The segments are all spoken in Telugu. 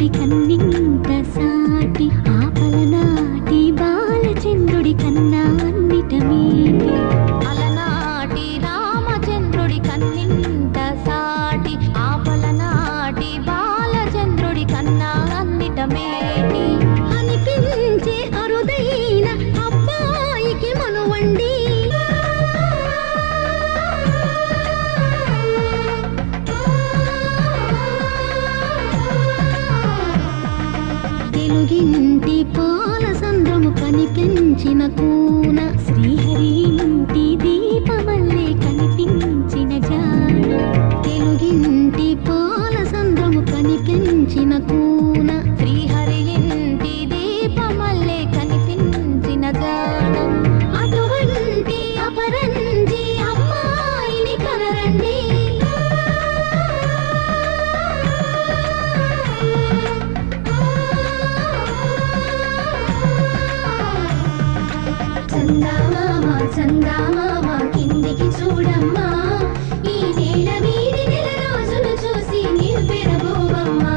చంద్రుడి కన్నింత సాటి ఆపలనాటి బాలచంద్రుడి కన్నా అన్నిట మేటి అలనాటి రామచంద్రుడి కన్నింత సాటి ఆపలనాటి బాలచంద్రుడి కన్నా అన్నిట మేటి అనిపించే అరుదైన అబ్బాయికి మనువండి తెలుగింటి పాలసంద్రము కనిపించిన కూన శ్రీహరి ఇంటి దీపమల్లే కనిపించిన జాన తెలుగింటి పాలసంద్రము కనిపించిన కూన శ్రీహరి ఇంటి దీపమల్లే కనిపించిన జాన అటువంటి అపరంజి అమ్మాయిని కనరండి చందామామ కిందికి చూడమ్మా ఈ నేల వీడి నెల రోజులు చూసి నీవు పెరగోవమ్మా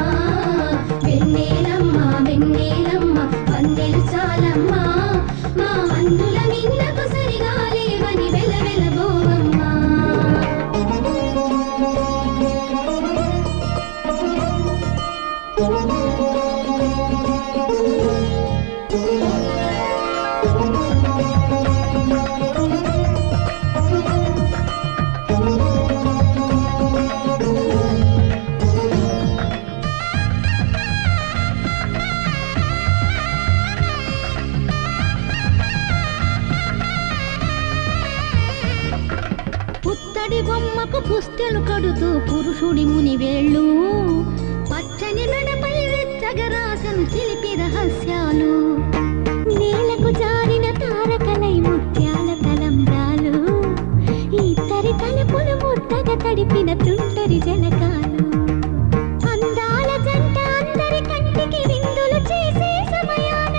వెన్నెలమ్మ వెన్నెలమ్మ వందెలు చాలమ్మా మా మందుల మిన్నకు సరిగా లేవని వెలవెలబోవమ్మా పుత్తడి బొమ్మకు పుస్తెలు కడుతూ పురుషుడి ముని వేళ్ళు పచ్చని మెడపై వెచ్చగరాసను చిలిపి రహస్యాలు నేలకు జారిన తారకలై ముత్యాల తలంబ్రాలు ఇద్దరి తలుపులు ముద్దగా తడిపిన తుంటరి జలకాలు అందాల జంట అందరి కంటికి విందులు చేసే సమయాన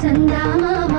చందామామ